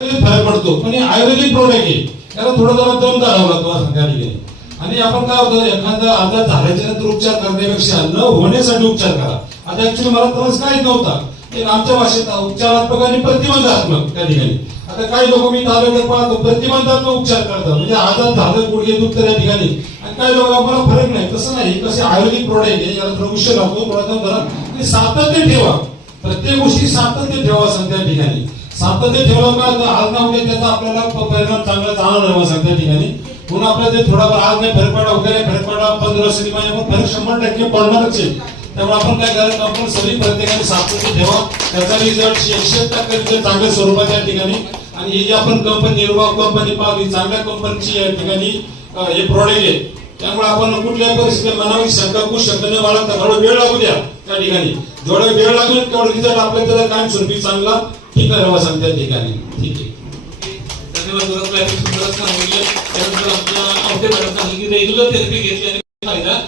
फरक पडतो. पण हे आयुर्वेदिक प्रोडक्ट आहे, त्याला थोडं जरा दम काढावा लागतो असं त्या ठिकाणी. आणि आपण काय होतं, एखादा आजार झाल्याच्या नंतर उपचार करण्यापेक्षा न होण्यासाठी उपचार करा. आता ऍक्च्युली मला त्रास काहीच नव्हता, एक आमच्या भाषेत उपचारात्मक आणि प्रतिबंधात्मक त्या ठिकाणी. आता काही लोक मी तालुक्यात पाहतो प्रतिबंधात्मक उपचार करतात, म्हणजे आजार झालं गुडघे दुखतं त्या ठिकाणी, आणि काही लोक मला फरक नाही. तसं नाही, कसे आयुर्वेदिक प्रोडक्ट आहे, याला थोडा उशीर लागतो, थोडा करा आणि सातत्य ठेवा. प्रत्येक गोष्टी सातत्य ठेवा असं त्या ठिकाणी. सातत्य ठेवलं का आज ना उद्या त्याचा आपल्याला परिणाम चांगला जाणवणार असं त्या ठिकाणी. म्हणून आपल्याला ते थोडाफार आज नाही फरक पडला, वगैरे फरक पडला 15 वर्ष फरक 100% पडणारच आहे. त्यामुळे आपण काय करायचं, आपण सगळी प्रत्येकाने सातत्य ठेवा. त्याचा रिझल्ट 100% चांगल्या स्वरूपाच्या ठिकाणी. आणि ही जी आपण कंपनी निर्वाह कंपनी पाहिली, चांगल्या कंपनीची या ठिकाणी हे प्रोडक्ट आहे. त्यामुळे आपण कुठल्याही परिस्थितीत मनाची शंका कुशंका न बाळगता थोडा वेळ लागू द्या त्या ठिकाणी. जेवढा वेळ लागेल तेवढा रिझल्ट आपल्याला त्याला कायम स्वरूपी चांगला ठीक आहे सांगता त्या ठिकाणी. ठीक आहे, धन्यवाद. सुंदर सांगितलं. त्यानंतर आमच्या औषध मॅडम सांगितलं की रेग्युलर थेरपी घेतल्याने फायदा